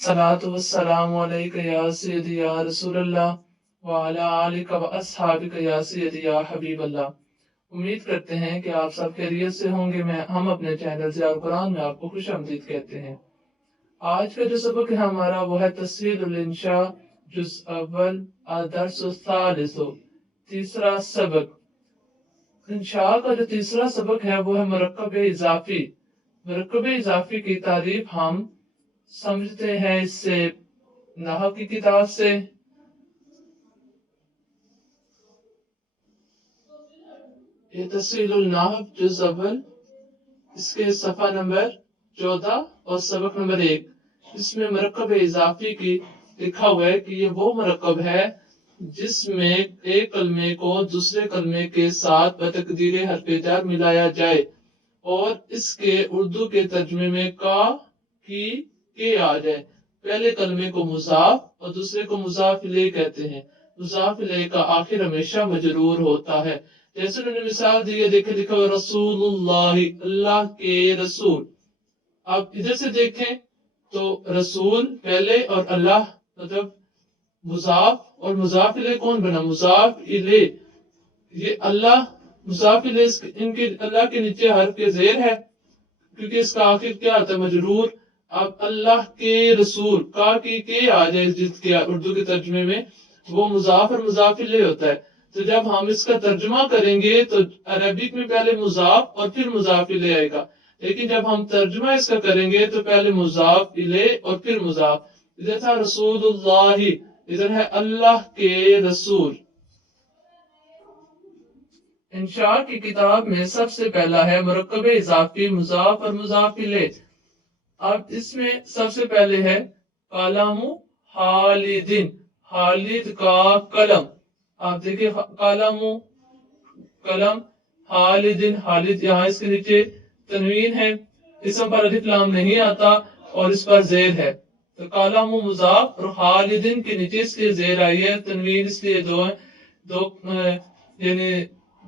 सलातु वस्सलामु अलैका या सय्यदी या रसूल अल्लाह व अला आलिका व अस्हाबिका या सय्यदी या हबीब अल्लाह। उम्मीद करते हैं कि आप सब खैरियत से होंगे। हम अपने चैनल से अल कुरान में आपको खुशामदीद कहते हैं। आज का जो सबक है हमारा वो है तस्हीलुल इंशा जुज़ अव्वल अद-दर्सु सालिसु, तीसरा सबक। इंशा का जो तीसरा सबक है वो है मुरक्कब इजाफी। मुरक्कब इजाफी की तारीफ हम समझते हैं इससे नाहव की किताब से। ये तस्हीलुल नाहव जुज़ अव्वल, इसके सफ़ा नंबर 14 और सबक नंबर 1। इसमें मुरक्कब इजाफी की लिखा हुआ है कि ये वो मुरक्कब है जिसमें एक कलमे को दूसरे कलमे के साथ बतकदीर हर्फ जार मिलाया जाए और इसके उर्दू के तर्जुमे में का की के आ जाए। पहले कलमे को मुजाफ और दूसरे को मुजाफ इलैह कहते हैं। मुजाफ इलैह का आखिर हमेशा मजरूर होता है। जैसे उन्होंने मिसाल दी है, देखे लिखा हुआ रसूलुल्लाह, अल्लाह के रसूल। आप इधर से देखें तो रसूल पहले और अल्लाह मतलब मुजाफ, और मुजाफ इलैह कौन बना? मुजाफ इलैह। ये अल्लाह मुजाफ इलैह, इनके अल्लाह के नीचे हर्फ के जेर है क्योंकि इसका आखिर क्या आता है? मजरूर। अब अल्लाह के रसूल का की के आ जाए जिसके उर्दू के तर्जुमे में, वो मुजाफ और मुजाफ इलैह होता है। तो जब हम इसका तर्जुमा करेंगे तो अरबिक में पहले मुजाफ और फिर मुजाफ इलैह आएगा, लेकिन जब हम तर्जुमा इसका करेंगे तो पहले मुजाफ इलैह और फिर मुजाफ। इधर था रसूलुल्लाह, इधर है अल्लाह के रसूल। इंशा की किताब में सबसे पहला है मुरक्कब इजाफी, मुजाफ और मुजाफ इलैह। अब इसमें सबसे पहले है कलमु हालिदिन, हालिद का कलम। आप देखिए कलमु कलम, हालिदिन हालिद, यहाँ इसके नीचे तनवीन है, इसम पर अलिफ लाम नहीं आता और इस पर जेर है। तो कलमु मुजाफ और हालिदिन के नीचे इसलिए जेर आई है, तनवीन इसलिए दो है, यानी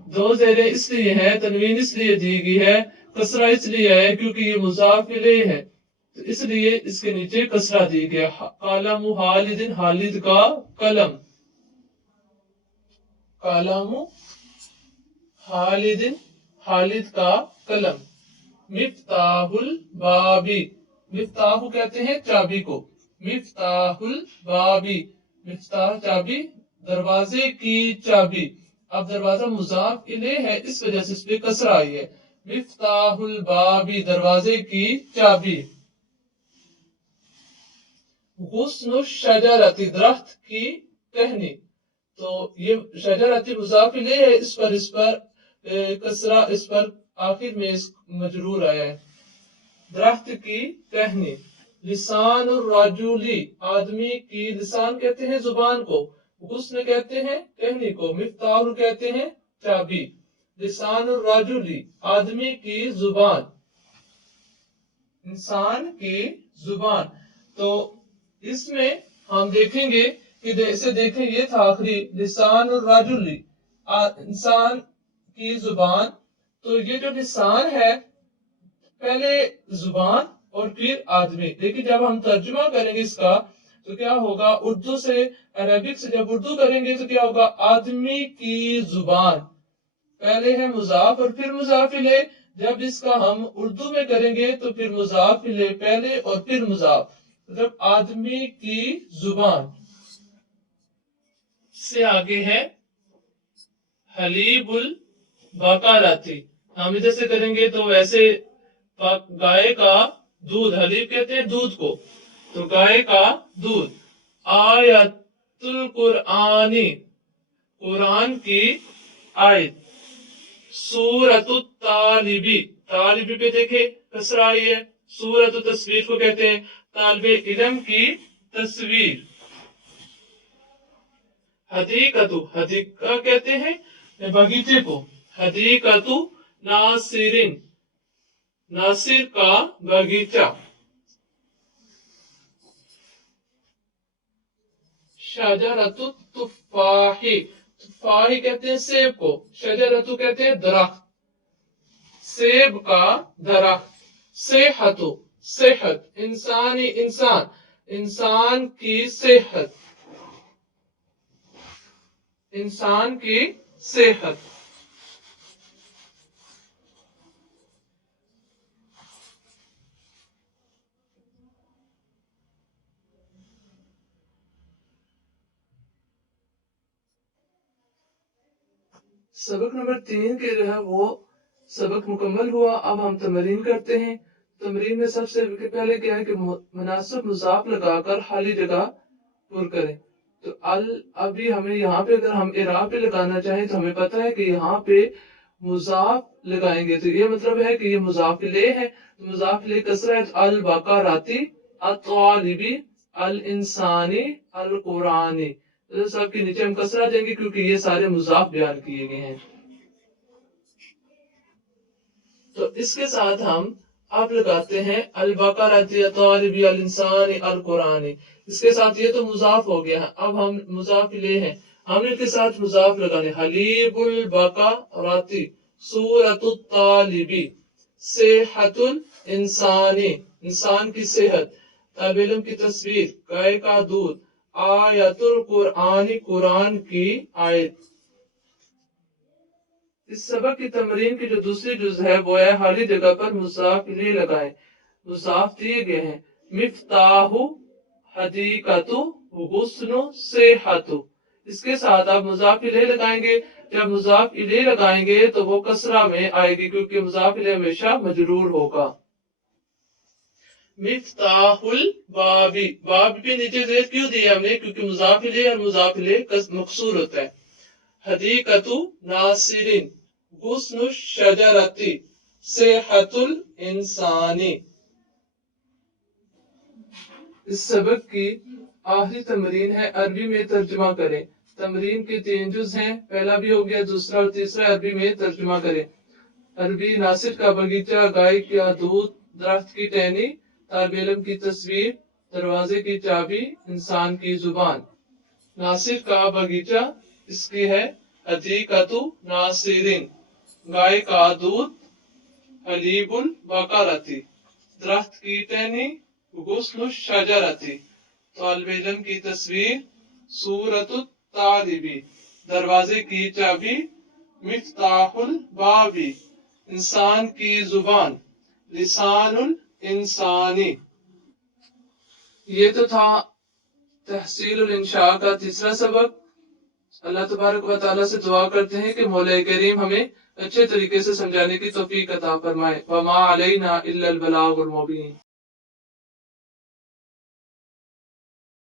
दो जेरें इसलिए है, तनवीन इसलिए दी गई है, कसरा इसलिए है क्योंकि ये मुजाफ इलैह है, तो इसलिए इसके नीचे कसरा दी गया। कलमु हालिदिन, हालिद का कलम। कलमु हालिदिन, हालिद का कलम। मिफ्ताहुल बाबी, मिफ्ताहु कहते हैं चाबी को, मिफ्ताहुल बाबी, मिफ्ताह चाबी, दरवाजे की चाबी। अब दरवाजा मुजाफ इलैह है, इस वजह से इस पे कसरा आई है। मिफ्ताहुल बाबी, दरवाजे की चाबी। गुस्नु शजरती, दरख्त की टहनी। तो ये शजरती मुजाफ इलैह है, इस पर कसरा, इस पर आखिर में इस मजरूर आया है। दरख्त की टहनी। लिसान राजुली, आदमी की, लिसान कहते हैं जुबान को, गुस्न कहते हैं टहनी को, मिफ्ताह कहते हैं चाबी। लिसान राजुली, आदमी की जुबान, इंसान की जुबान। तो इसमें हम देखेंगे कि जैसे देखें, ये था आखिरी लिसान राजुली, इंसान की जुबान। तो ये जो लिसान है पहले जुबान और फिर आदमी, लेकिन जब हम तर्जुमा करेंगे इसका तो क्या होगा? उर्दू से, अरबिक से जब उर्दू करेंगे तो क्या होगा? आदमी की जुबान, पहले है मुजाफ और फिर मुजाफ इलैह। जब इसका हम उर्दू में करेंगे तो फिर मुजाफ इलैह पहले और फिर मुजाफ, मतलब आदमी की जुबान। से आगे है हलीबुल बकराती। हम इधर से करेंगे तो वैसे गाय का दूध, हलीब कहते हैं दूध को, तो गाय का दूध। आयतुल कुरआनी, कुरान की आयत। सूरतुत तालिबी, तालिबी पे देखे कसरा आई है। सूरत तस्वीर को कहते हैं, तालिबे इल्म की तस्वीर। हदीकतु, हदीका कहते हैं बगीचे को, हदीकतु नासिरिन, नासिर का बगीचा। शजरतु तुफाही, तुफाही कहते हैं सेब को, शजरतु कहते हैं दरख्त, सेब का दरख्त। सेहतु, सेहत, इंसानी इंसान, انسان کی صحت، انسان کی صحت۔ سبق نمبر 3 کے جو ہے وہ سبق مکمل ہوا۔ اب ہم تمرین کرتے ہیں۔ تمرین میں سب سے پہلے کیا ہے کہ مناسب مضاف لگا کر خالی جگہ پر کریں۔ تو ابھی ہمیں یہاں پہ اگر ہم اعراب پہ لگانا چاہیں تو ہمیں پتہ ہے کہ یہاں پہ مضاف لگائیں گے، تو یہ مطلب ہے کہ یہ مضاف الیہ ہے۔ مضاف الیہ کسرہ ہے، البقراتی، الطالبی، الانسانی، القرآنی۔ سب کے نیچے ہم کسرہ دیں گے کیونکہ یہ سارے مضاف بیان کیے گئے ہیں۔ تو اس کے ساتھ ہم اب لگاتے ہیں البقرۃ، الطالب، الانسان، القرآن۔ اس کے ساتھ یہ تو مضاف ہو گیا، اب ہم مضاف الیہ ہیں، ہم نے کے ساتھ مضاف لگانے حلیب البقرۃ، سورۃ الطالب، صحۃ الانسان، انسان کی صحت، طالب علم کی تصویر، گائے کا دودھ، آیت القرآن، قرآن کی آیت۔ اس سبق کی تمرین کی جو دوسری جز ہے وہ ہے خالی جگہ پر مضاف الیہ لگائیں۔ مضاف دیے گئے ہیں مفتاح، حدیقۃ، غصن، صحۃ۔ اس کے ساتھ آپ مضاف الیہ لگائیں گے۔ جب مضاف الیہ لگائیں گے تو وہ کسرہ میں آئے گی کیونکہ مضاف الیہ ہمیشہ مجرور ہوگا۔ مفتاح الباب، باب بھی نیچے زیر کیوں دیا ہم نے؟ کیونکہ مضاف الیہ اور مضاف الیہ مکسور ہوتا ہے۔ حدیقۃ ناصرین، غصن الشجرۃ، صحۃ الانسان۔ اس سبق کی آخری تمرین ہے عربی میں ترجمہ کریں۔ تمرین کے 3 جز ہیں، پہلا بھی ہو گیا، دوسرا اور تیسرا عربی میں ترجمہ کریں۔ عربی ناصر کا باغیچہ، گائے کا دودھ، درخت کی ٹہنی، طالب علم کی تصویر، دروازے کی چابی، انسان کی زبان۔ ناصر کا باغیچہ، اس کی ہے حدیقۃ ناصرین، گائے کا دودھ، حلیب البقرۃ، درخت کی ٹہنی، غصن الشجرۃ، طالب علم کی تصویر، سورۃ الطالب، دروازے کی چابی، مفتاح الباب، انسان کی زبان، لسان الانسانی۔ یہ تو تھا تحصیل الانشاء کا تیسرا سبق۔ اللہ تبارک و تعالیٰ سے دعا کرتے ہیں کہ مولا کریم ہمیں اچھے طریقے سے سمجھانے کی توفیق عطا فرمائے۔ وما علینا الا البلاغ المبین۔